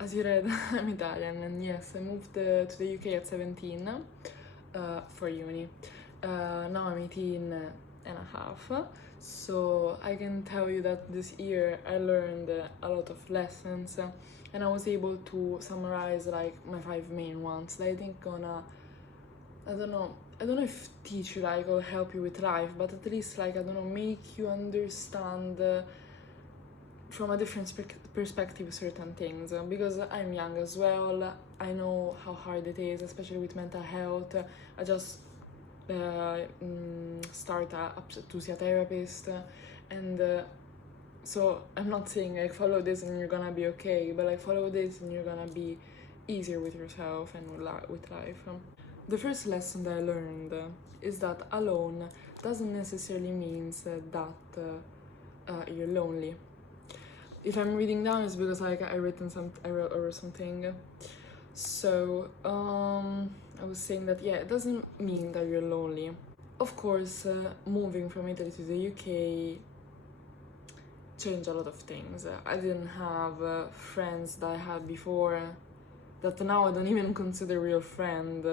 As you read, I'm Italian, and yes, I moved to the UK at 17 for uni. Now I'm 18 and a half, so I can tell you that this year I learned a lot of lessons, and I was able to summarize like my 5 main ones that I think gonna, I don't know if teach you like or help you with life, but at least like, I don't know, make you understand from a different perspective certain things, because I'm young as well. I know how hard it is, especially with mental health. I just start to see a therapist, and so I'm not saying like follow this and you're gonna be okay, but like follow this and you're gonna be easier with yourself and with life. The first lesson that I learned is that alone doesn't necessarily mean that you're lonely. If I'm reading down, it's because like I wrote something. So I was saying that yeah, it doesn't mean that you're lonely. Of course, moving from Italy to the UK changed a lot of things. I didn't have friends that I had before, that now I don't even consider real friends,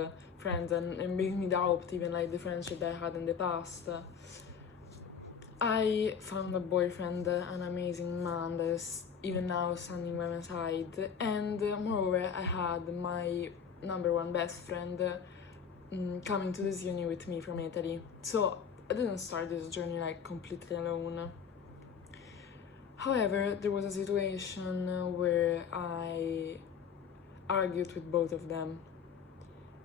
and make me doubt even like the friendship that I had in the past. I found a boyfriend, an amazing man that is even now standing by my side, and moreover, I had my number one best friend coming to this uni with me from Italy. So I didn't start this journey like completely alone. However, there was a situation where I argued with both of them.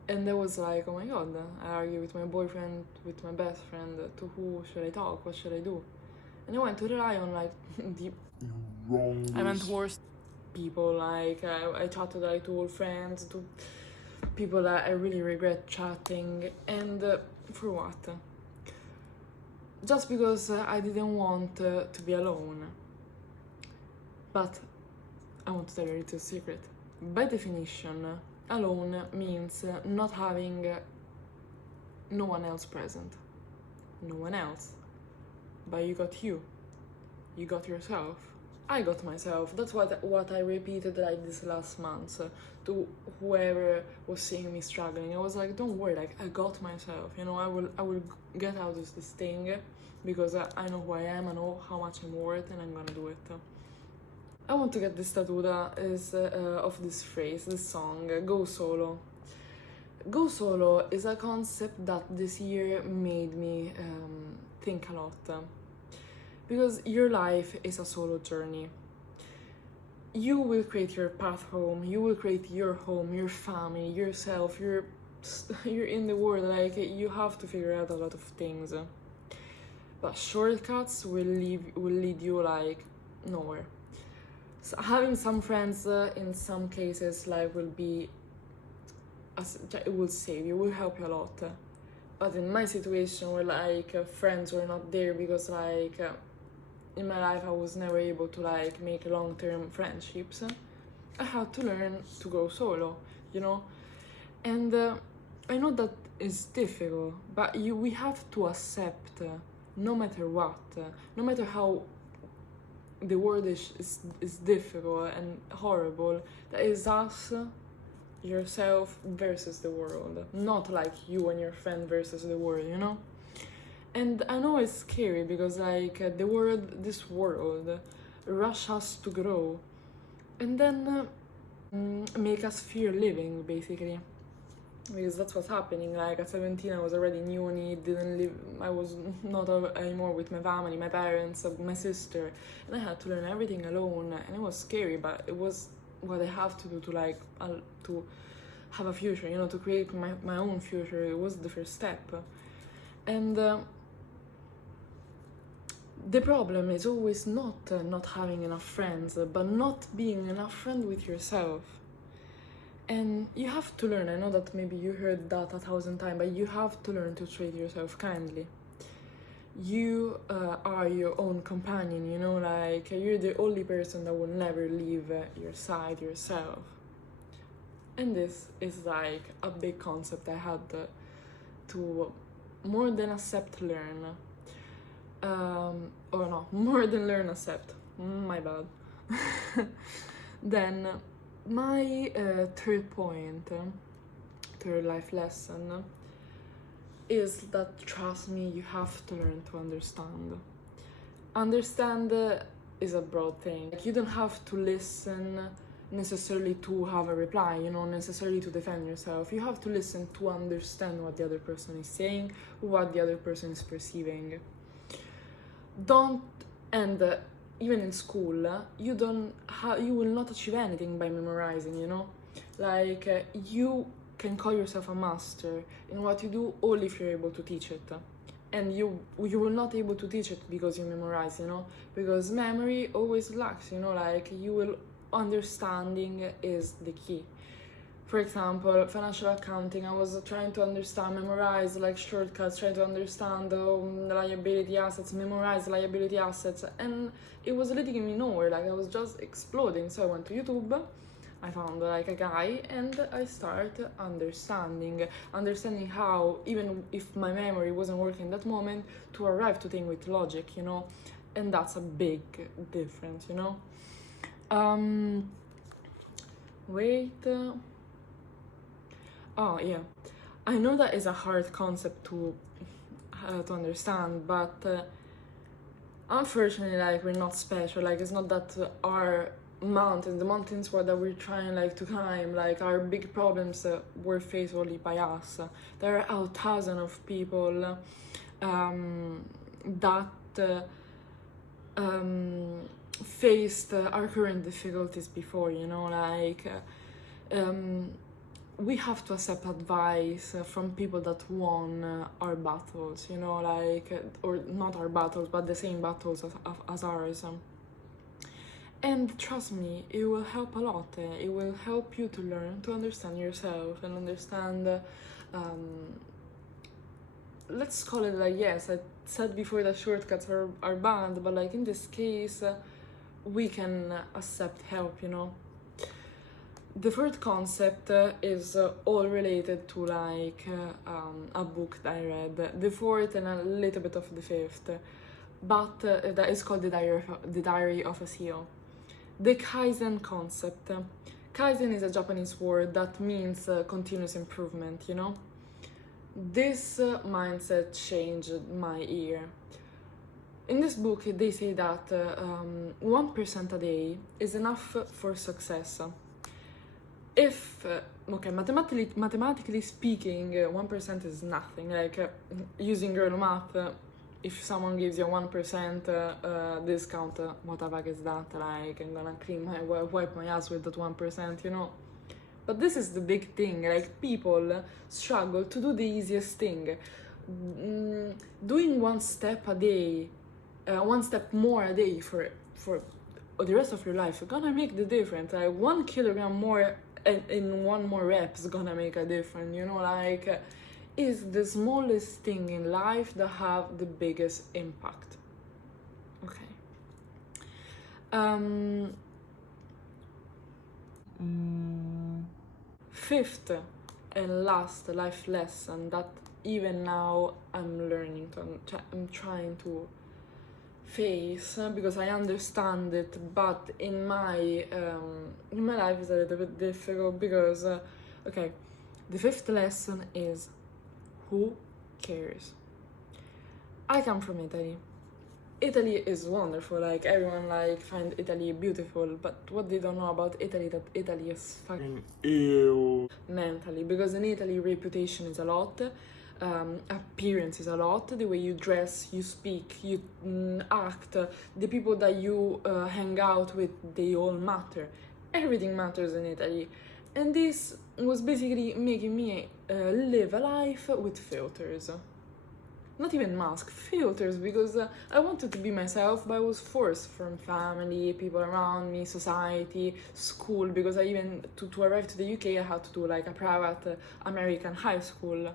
And I was like, oh my god, I argue with my boyfriend, with my best friend, to who should I talk, what should I do? And I went to rely on like the wrong. I went worst people, like I chatted like to old friends, to people that I really regret chatting, and for what? Just because I didn't want to be alone. But I want to tell you a little secret. By definition, alone means not having no one else present. No one else. But you got you. You got yourself. I got myself. That's what I repeated like this last month to whoever was seeing me struggling. I was like, don't worry, like I got myself. You know, I will get out of this thing because I know who I am, I know how much I'm worth, and I'm gonna do it. I want to get this tattoo that is of this phrase, this song, Go Solo. Go Solo is a concept that this year made me think a lot. Because your life is a solo journey. You will create your path home, you will create your home, your family, yourself, you're in the world, like you have to figure out a lot of things. But shortcuts will lead you like nowhere. So having some friends in some cases like it will save you, will help you a lot. But in my situation where like friends were not there because like in my life I was never able to like make long-term friendships, I had to learn to go solo, you know? And I know that is difficult, but we have to accept no matter what, no matter how the world is difficult and horrible, that is us, yourself versus the world, not like you and your friend versus the world, you know? And I know it's scary because like this world rush us to grow and then make us fear living, basically. Because that's what's happening. Like at 17 I was already in uni, I was not anymore with my family, my parents, my sister, and I had to learn everything alone, and it was scary, but it was what I have to do to like to have a future, you know, to create my own future. It was the first step. And the problem is always not having enough friends, but not being enough friend with yourself. And you have to learn, I know that maybe you heard that 1,000 times, but you have to learn to treat yourself kindly. You are your own companion, you know, like you're the only person that will never leave your side yourself. And this is like a big concept I had to more than accept, learn. More than learn, accept. My bad. Then My third point, third life lesson, is that trust me, you have to learn to understand. Understand is a broad thing. Like, you don't have to listen necessarily to have a reply, you know, necessarily to defend yourself. You have to listen to understand what the other person is saying, what the other person is perceiving. Don't, and even in school, you will not achieve anything by memorizing, you know? Like, you can call yourself a master in what you do only if you're able to teach it. And you will not able to teach it because you memorize, you know? Because memory always lacks, you know? Like, understanding is the key. For example, financial accounting, I was trying to understand, memorize like shortcuts, trying to understand liability assets, memorize liability assets, and it was leading me nowhere. Like, I was just exploding. So I went to YouTube, I found like a guy, and I started understanding how, even if my memory wasn't working at that moment, to arrive to think with logic, you know, and that's a big difference, you know. Wait. Oh yeah, I know that is a hard concept to understand, but unfortunately, like, we're not special. Like, it's not that our mountains, the mountains that we're trying like to climb, like our big problems were faced only by us. There are thousands of people that faced our current difficulties before, you know, like. We have to accept advice from people that won our battles, you know, like, or not our battles, but the same battles as ours. And trust me, it will help a lot. It will help you to learn to understand yourself and understand, let's call it like, yes, I said before that shortcuts are banned, but like in this case, we can accept help, you know. The third concept is all related to like a book that I read, the fourth and a little bit of the fifth, but that is called the Diary of a CEO. The Kaizen concept. Kaizen is a Japanese word that means continuous improvement, you know? This mindset changed my year. In this book, they say that 1% a day is enough for success. If, mathematically speaking, 1% is nothing. Like, using girl math, if someone gives you a 1% discount, what the fuck is that? Like, I'm gonna wipe my ass with that 1%, you know? But this is the big thing. Like, people struggle to do the easiest thing. Doing one step a day, one step more a day for the rest of your life, gonna make the difference. Like, 1 kilogram more in one more rep is gonna make a difference, you know, like, is the smallest thing in life that have the biggest impact. Okay. Fifth and last life lesson that even now I'm learning I'm trying to face, because I understand it, but in my life is a little bit difficult because okay, the fifth lesson is who cares. I come from Italy. Italy is wonderful, like, everyone like find Italy beautiful, but what they don't know about Italy, that Italy is fucking ew mentally, because in Italy reputation is a lot, appearance is a lot, the way you dress, you speak, you act, the people that you hang out with, they all matter. Everything matters in Italy, and this was basically making me live a life with filters. Not even mask, filters, because I wanted to be myself, but I was forced from family, people around me, society, school, because I even, to arrive to the UK, I had to do like a private American high school.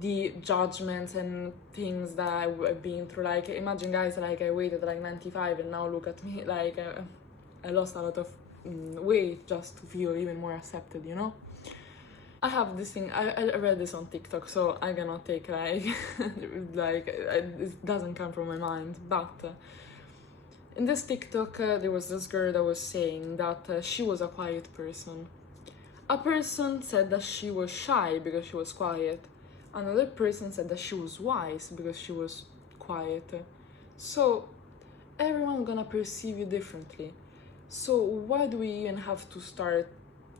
The judgments and things that I've been through, like, imagine guys, like, I weighed like 95 and now look at me, like, I lost a lot of weight just to feel even more accepted, you know? I have this thing, I read this on TikTok, so I cannot take like, it doesn't come from my mind, but In this TikTok, there was this girl that was saying that she was a quiet person. A person said that she was shy because she was quiet. Another person said that she was wise because she was quiet. So everyone's gonna perceive you differently. So why do we even have to start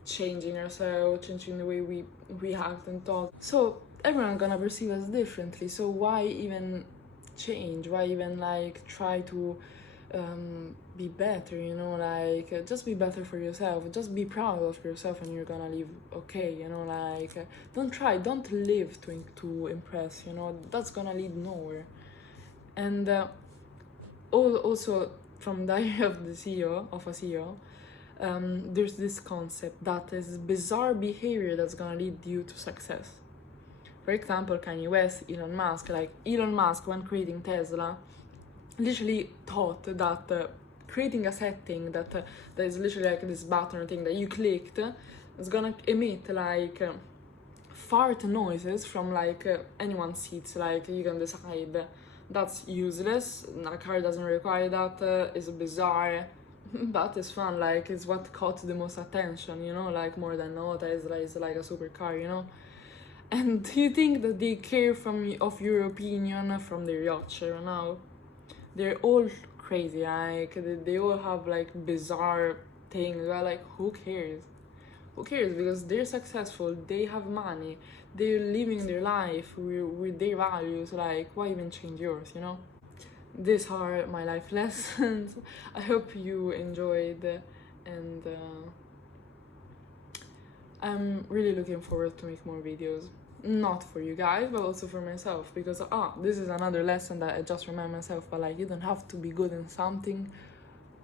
changing ourselves, changing the way we react and talk? So everyone's gonna perceive us differently. So why even change? Why even like try to be better, you know, like just be better for yourself, just be proud of yourself and you're gonna live okay, you know, like don't live to impress, you know, that's gonna lead nowhere. And also from Diary of the CEO, of a CEO, there's this concept that is bizarre behavior that's gonna lead you to success. For example, Kanye West, Elon Musk, like Elon Musk when creating Tesla, literally thought that creating a setting that is literally like this button thing that you clicked is gonna emit like fart noises from like anyone's seats, like you can decide that's useless, a car doesn't require that, is bizarre, but it's fun, like it's what caught the most attention, you know, like more than Nota is like a supercar, you know. And do you think that they care of your opinion from their yacht? Now they're all crazy, like they all have like bizarre things. Like who cares? Who cares? Because they're successful, they have money, they're living their life with their values. Like why even change yours, you know? These are my life lessons. I hope you enjoyed, and I'm really looking forward to make more videos. Not for you guys, but also for myself, because this is another lesson that I just remind myself, but like you don't have to be good in something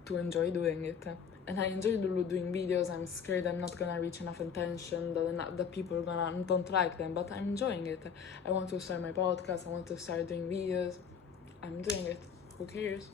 to enjoy doing it. And I enjoy doing videos. I'm scared I'm not gonna reach enough attention, that people are don't like them, but I'm enjoying it. I want to start my podcast, I want to start doing videos. I'm doing it. Who cares?